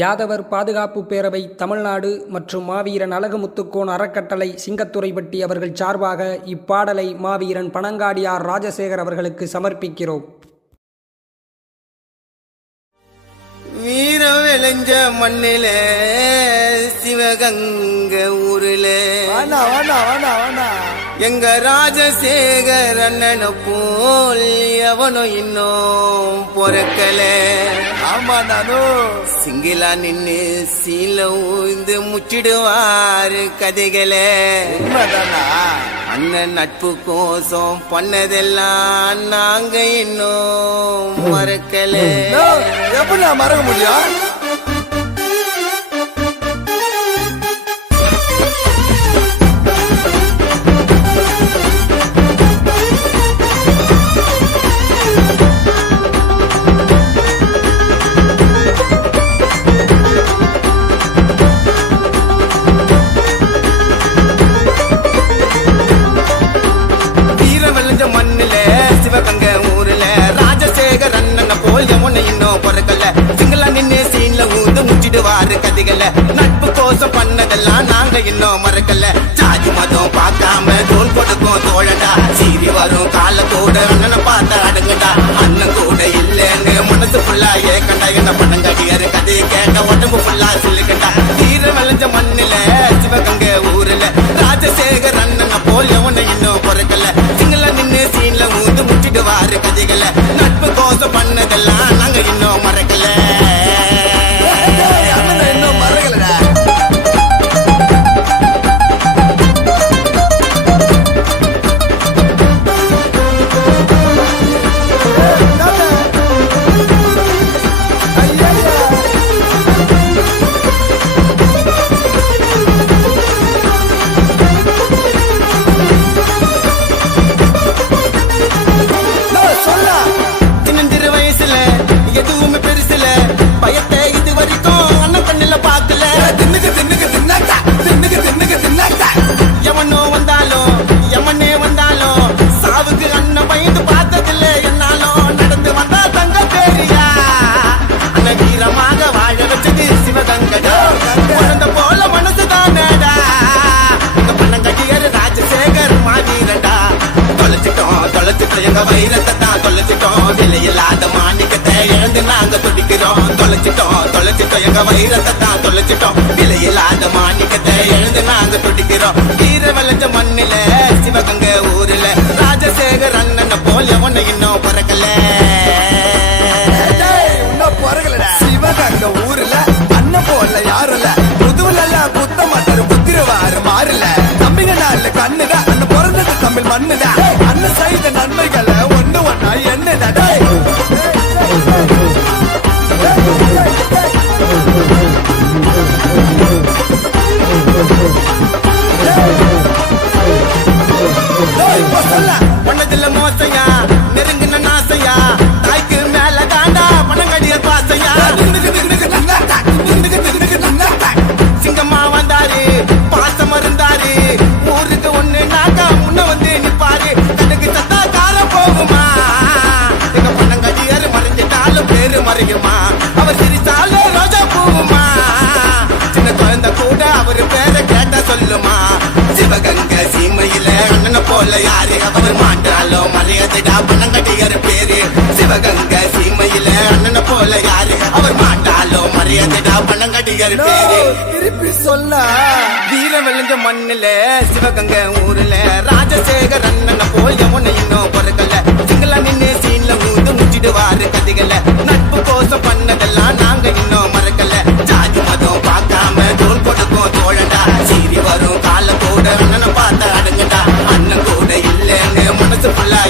யாதவர் பாதுகாப்பு பேரவை தமிழ்நாடு மற்றும் மாவீரன் அழகுமுத்துக்கோன் அறக்கட்டளை சிங்கத்துறைப்பட்டி அவர்கள் சார்பாக இப்பாடலை மாவீரன் பனங்காடியார் ராஜசேகர் அவர்களுக்கு சமர்ப்பிக்கிறோம். வீரம் விளைஞ்ச மண்ணில சிவகங்க ஊருல எங்க ராஜசேகர் அண்ணனை போல் எவனும் இன்னும் பொறக்கல. ஆமா, நானும் சிங்கிலா நின்னு சீல ஊந்து முச்சிடுவாரு கதைகளே. அண்ணன் நட்பு கோசம் பண்ணதெல்லாம் நாங்க இன்னும் மறக்கல. எப்படி நான் மறக்க முடியும்? மண்ணுல சிவகங்க ஊருல ராஜசேகர் அண்ணனை போல் எவனை இன்னும் பொறக்கல. சிங்களா நின்னு சீன்ல ஊந்து முச்சிடுவாரு கதைகள. நட்பு கோசம் பண்ணதெல்லாம் நாங்க இன்னும் மறக்கல. ஜாதி மதம் பார்க்காம தோல் கொடுக்கும் தோழடா. சீறி வரும் கால கூட அண்ணனை பார்த்த அடங்குடா. அண்ணன் கூட இல்லன்னு மனசு ஃபுல்லா ஏக்கண்டா. என்ன பணங்கடியாரு கதையை கேட்ட உடம்பு ஃபுல்லா சொல்லிக்கண்டா. தீர விளைஞ்ச மண்ணுல சிவகங்க ஊருல ராஜசேகர் அண்ணனை போல் எவனை இன்னும் பொறக்கல. சிங்களா நின்னு சீன்ல ஊந்து முச்சிடுவாரு கதைகள. நட்பு கோசம் பண்ணதெல்லாம் நாங்க இன்னும் மறக்கல. இன்னும் மறக்கலடா. எதுவுமே பெருசுல பயத்தை இது வரைக்கும் அண்ணன் கண்ணில பாக்கல. எவனோ வந்தாலும் எவனே வந்தாலும் சாவுக்கு அண்ணன் பயந்து பார்த்ததில்ல. என்னாலும் நடந்து வந்தா தங்க பேரியா. அண்ணன் வீரமாக வாழ வச்சது சிவகங்கடா. குழந்தை போல மனசுதானடா. எங்க பணங்கடியாரு ராஜசேகர் மாவீரடா. தொலைச்சிட்டோம் எங்க வைரத்தை தான் தொலைச்சிட்டோம். விலையில்லாத மாணிக்கத்தை இழந்து நாங்க துடிக்கிறோம். தொலைச்சிட்டோம் எங்க வைரத்தை தான் தொலைச்சிட்டோம். விலையில்லாத மாணிக்கத்தை இழந்து நாங்க துடிக்கிறோம். வீர விளைஞ்ச மண்ணில சிவகங்க ஊருல ராஜசேகர் அண்ணனை போல் எவனை இன்னும் பறக்கல. இன்னும் பொறக்கலடா. சிவகங்க ஊருல அண்ணன் போல யாரும் இல்ல. புதுவில குத்த மாட்டாரு குத்திருவாரு மாறுல. தம்பிங்க நாள்ல கண்ணுடா. அண்ணன் பிறந்தது தமிழ் மண்ணுடா. அண்ணன் செய்த நன்மைகளை ஒண்ணு ஒண்ணா என்னடா. பண்ணதில்ல மோசையா நெருங்கின நாசையா. தாய்க்கு மேல தாண்டா பணங்கடியர் பாசையா. சிங்கம்மா வந்தாரு பாசம் இருந்தாரு. ஊருக்கு ஒண்ணு நாக்கா முன்ன வந்து நிப்பாரு. கணக்கு சத்தா காலம் போகுமா. எங்க பணங்கடியர் மறைஞ்சிட்டாலும் பேரு மறையுமா. அவர் சிரிச்சாலும் ரோஜா பூவுமா. சின்ன குழந்தை கூட அவரு பேரை கேட்ட சொல்லுமா. சிவகங்க சீமையில அண்ணனை போல யாரு அவர் மாட்டாலும் மறையதுடா பணங்கடியர் பேரு. சிவகங்க சீமையில அண்ணனை போல யாரு அவர் மாட்டாலும் மறையதுடா பணங்கடியர் பேரு. திருப்பி சொன்னா வீர விளைஞ்ச மண்ணுல சிவகங்க ஊருல ராஜசேகர் அண்ணனை போல் எவனை இன்னும் பொறக்கல. சிங்களா நின்னு சீன்ல ஊந்து முச்சிடுவாரு கதைகள. நட்பு கோசம் பண்ணதெல்லாம் நாங்க இன்னும் மறக்கல. ஜாதி மதம் பார்க்காம தோல் கொடுக்கும் தோழடா. சீறி வரும் கால கூட அண்ணனை பார்த்த அடங்குடா. அண்ணன் கூட இல்லன்னு மனசு ஃபுல்லா